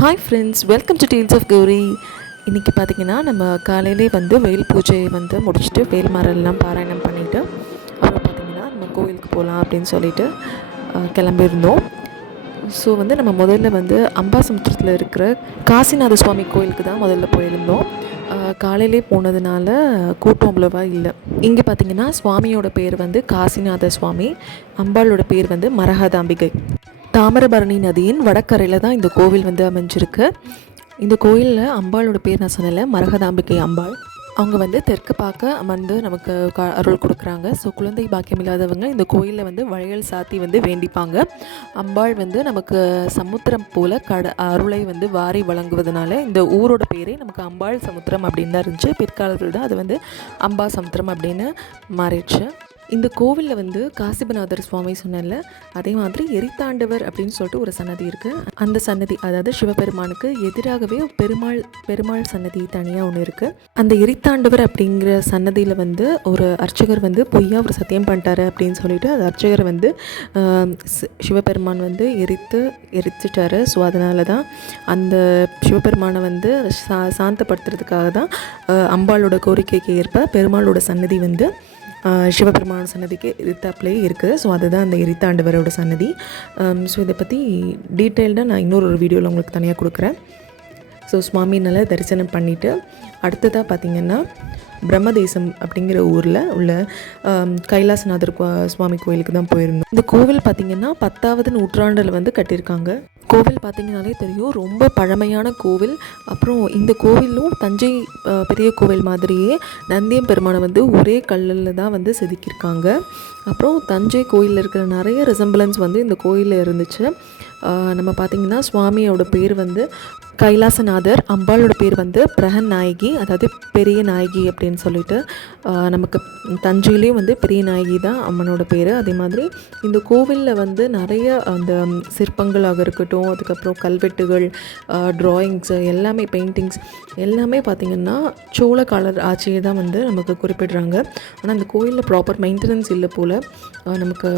Hi friends welcome to deals of Gowri இன்றைக்கி பார்த்தீங்கன்னா நம்ம காலையிலே வந்து வெயில் பூஜையை வந்து முடிச்சுட்டு வேல் மரம்லாம் பாராயணம் பண்ணிவிட்டு அப்புறம் பார்த்திங்கன்னா நம்ம கோவிலுக்கு போகலாம் அப்படின்னு சொல்லிட்டு கிளம்பியிருந்தோம். ஸோ வந்து நம்ம முதல்ல வந்து அம்பாசமுத்திரத்தில் இருக்கிற காசிநாத சுவாமி கோயிலுக்கு தான் முதல்ல போயிருந்தோம். காலையிலே போனதுனால கூட்டம் அவ்வளோவா இல்லை. இங்கே பார்த்தீங்கன்னா சுவாமியோட பேர் வந்து காசிநாத சுவாமி அம்பாளோட பேர் வந்து மரகதாம்பிகை. தாமிரபரணி நதியின் வடக்கரையில் தான் இந்த கோவில் வந்து அமைஞ்சிருக்கு. இந்த கோயிலில் அம்பாளோட பேர் நான் சொன்னல மரகதாம்பிகை அம்பாள். அவங்க வந்து தெற்கு பார்க்க அமர்ந்து நமக்கு க- அருள் கொடுக்குறாங்க. ஸோ குழந்தை பாக்கியம் இல்லாதவங்க இந்த கோயிலில் வந்து வளையல் சாத்தி வந்து வேண்டிப்பாங்க. அம்பாள் வந்து நமக்கு சமுத்திரம் போல் கட அருளை வந்து வாரி வழங்குவதனால இந்த ஊரோட பேரே நமக்கு அம்பாள் சமுத்திரம் அப்படின்னு தான் இருந்துச்சு. பிற்காலத்தில் தான் அது வந்து அம்பா சமுத்திரம் அப்படின்னு மாறிடுச்சு. இந்த கோவிலில் வந்து காசிபநாதர் சுவாமி சொன்னல அதே மாதிரி எரித்தாண்டவர் அப்படின்னு சொல்லிட்டு ஒரு சன்னதி இருக்குது அந்த சன்னதி அதாவது சிவபெருமானுக்கு எதிராகவே பெருமாள் பெருமாள் சன்னதி தனியாக ஒன்று இருக்குது அந்த எரித்தாண்டவர் அப்படிங்கிற சன்னதியில் வந்து ஒரு அர்ச்சகர் வந்து பொய்யா ஒரு சத்தியம் பண்ணிட்டாரு அப்படின்னு சொல்லிட்டு அந்த அர்ச்சகர் வந்து சிவபெருமான் வந்து எரித்து எரிச்சிட்டாரு. ஸோ அதனால தான் அந்த சிவபெருமானை வந்து சா சாந்தப்படுத்துறதுக்காக தான் அம்பாளோட கோரிக்கைக்கு ஏற்ப பெருமாளோட சன்னதி வந்து சிவபெருமான் சன்னதிக்கு எதிர்த்தாப்புலேயே இருக்குது. ஸோ அதுதான் அந்த எரித்தாண்டவரோட சன்னதி. ஸோ இதை பற்றி டீட்டெயில்டாக நான் இன்னொரு ஒரு வீடியோவில் உங்களுக்கு தனியாக கொடுக்குறேன். ஸோ சுவாமி நல்லா தரிசனம் பண்ணிவிட்டு அடுத்ததாக பார்த்திங்கன்னா பிரம்மதேசம் அப்படிங்கிற ஊரில் உள்ள கைலாசநாதர் கோ- சுவாமி கோயிலுக்கு தான் போயிருந்தோம். இந்த கோவில் பார்த்திங்கன்னா பத்தாவது நூற்றாண்டில் வந்து கட்டியிருக்காங்க. கோவில் பார்த்தீங்கனாலே தெரியும். ரொம்ப பழமையான கோவில். அப்புறம் இந்த கோவிலும் தஞ்சை பெரிய கோவில் மாதிரியே நந்தியம் பெருமானை வந்து ஒரே கல்லில் தான் வந்து செதுக்கியிருக்காங்க. அப்புறம் தஞ்சை கோயிலில் இருக்கிற நிறைய ரிசம்பிளன்ஸ் வந்து இந்த கோயிலில் இருந்துச்சு. நம்ம பார்த்திங்கன்னா சுவாமியோட பேர் வந்து கைலாசநாதர் அம்பாளோட பேர் வந்து பிரகன் நாயகி அதாவது பெரிய நாயகி அப்படின்னு சொல்லிட்டு நமக்கு தஞ்சையிலையும் வந்து பெரிய நாயகி தான் அம்மனோட பேர். அதே மாதிரி இந்த கோவிலில் வந்து நிறைய அந்த சிற்பங்களாக இருக்கட்டும் அதுக்கப்புறம் கல்வெட்டுகள் ட்ராயிங்ஸு எல்லாமே பெயிண்டிங்ஸ் எல்லாமே பார்த்திங்கன்னா சோழ காலர் ஆட்சியை தான் வந்து நமக்கு குறிப்பிடுறாங்க. ஆனால் அந்த கோயிலில் ப்ராப்பர் மெயின்டெனன்ஸ் இல்லை போல் நமக்கு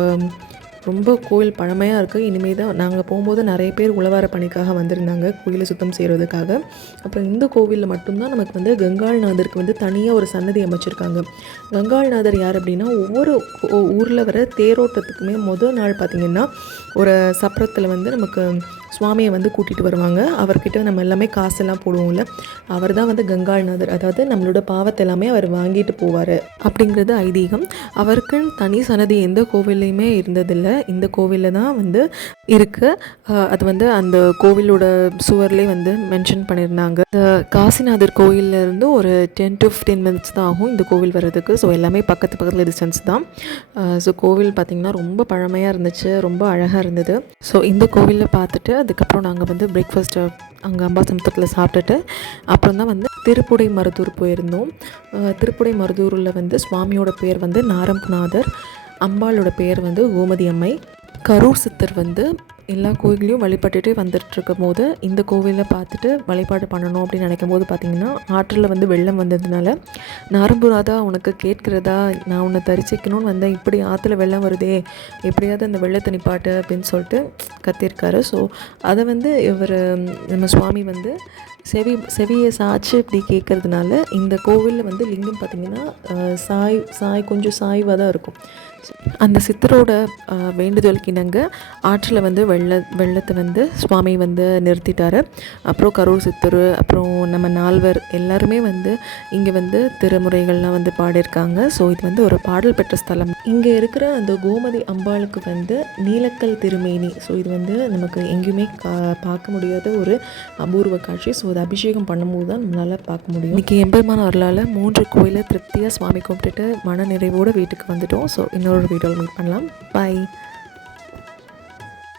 ரொம்ப கோயில் பழமையாக இருக்குது இனிமேல் தான் நாங்கள் போகும்போது நிறைய பேர் உழவார பணிக்காக வந்திருந்தாங்க கோயிலை சுத்தம் செய்கிறதுக்காக அப்புறம் இந்த கோவிலில் மட்டும்தான் நமக்கு வந்து கங்காள்நாதருக்கு வந்து தனியாக ஒரு சன்னதி அமைச்சிருக்காங்க. கங்காள்நாதர் யார் அப்படின்னா ஒவ்வொரு ஊரில் வர தேரோட்டத்துக்குமே முதல் நாள் பார்த்திங்கன்னா ஒரு சப்பரத்தில் வந்து நமக்கு சுவாமியை வந்து கூட்டிகிட்டு வருவாங்க. அவர்கிட்ட நம்ம எல்லாமே காசெல்லாம் போடுவோம்ல. அவர் தான் வந்து கங்காள்நாதர் அதாவது நம்மளோட பாவத்தை எல்லாமே அவர் வாங்கிட்டு போவார் அப்படிங்கிறது ஐதீகம். அவருக்குன்னு தனி சன்னதி எந்த கோவில்லையுமே இருந்ததில்லை. இந்த கோவிலில் தான் வந்து இருக்குது அது வந்து அந்த கோவிலோட சுவர்லேயே வந்து மென்ஷன் பண்ணியிருந்தாங்க இந்த காசிநாதர் கோயில்ல இருந்து ஒரு டென் டு ஃபிஃப்டீன் மினிட்ஸ் தான் ஆகும் இந்த கோவில் வர்றதுக்கு. ஸோ எல்லாமே பக்கத்து பக்கத்தில் டிஸ்டன்ஸ் தான். ஸோ கோவில் பார்த்திங்கன்னா ரொம்ப பழமையாக இருந்துச்சு. ரொம்ப அழகாக இருந்தது. ஸோ இந்த கோவிலில் பார்த்துட்டு அதுக்கப்புறம் நாங்கள் வந்து பிரேக்ஃபாஸ்ட்டை அங்கே அம்பாசமுத்திரத்தில் சாப்பிட்டுட்டு அப்புறம் தான் வந்து திருப்புடை மருதூர் போயிருந்தோம். திருப்புடை மருதூரில் வந்து சுவாமியோட பேர் வந்து நாரம்பநாதர் அம்பாளோட பேர் வந்து கோமதி அம்மை. கரூர் சித்தர் வந்து எல்லா கோயிலையும் வழிபட்டுட்டு வந்துட்டுருக்கும் போது இந்த கோவிலில் பார்த்துட்டு வழிபாடு பண்ணணும் அப்படின்னு நினைக்கும் போது பார்த்தீங்கன்னா ஆற்றில் வந்து வெள்ளம் வந்ததுனால நாரம்புராதா உனக்கு கேட்கிறதா? நான் உன்னை தரிசிக்கணும்னு வந்தேன். இப்படி ஆற்றுல வெள்ளம் வருதே. எப்படியாவது அந்த வெள்ளத்தை நிப்பாட்டு அப்படின்னு சொல்லிட்டு கத்தியிருக்காரு ஸோ அதை வந்து இவர் நம்ம சுவாமி வந்து செவி செவியை சாய்ச்சி இப்படி கேட்கறதுனால இந்த கோவிலில் வந்து லிங்கம் பார்த்திங்கன்னா சாய் சாய் கொஞ்சம் சாய்வாக தான் இருக்கும். அந்த சித்தரோட வேண்டுதலுக்கு இணங்க ஆற்றில் வந்து வெள்ள வெள்ளத்தை வந்து சுவாமி வந்து நிறுத்திட்டார். அப்புறம் கரூர் சித்தர் அப்புறம் நம்ம நால்வர் எல்லாருமே வந்து இங்கே வந்து திருமுறைகள்லாம் வந்து பாடியிருக்காங்க. ஸோ இது வந்து ஒரு பாடல் பெற்ற ஸ்தலம். இங்கே இருக்கிற அந்த கோமதி அம்பாளுக்கு வந்து நீலக்கல் திருமேனி. ஸோ இது வந்து நமக்கு எங்கேயுமே கா பார்க்க முடியாத ஒரு அபூர்வ காட்சி. ஸோ அது அபிஷேகம் பண்ணும்போது தான் நம்மளால் பார்க்க முடியும். இன்றைக்கி எம்பெருமான அருளால் மூன்று கோயிலை திருப்தியாக சுவாமி கும்பிட்டுட்டு மன நிறைவோடு வீட்டுக்கு வந்துட்டோம். ஸோ இன்னும் সুন্দর ভিডিও বানালাম। বাই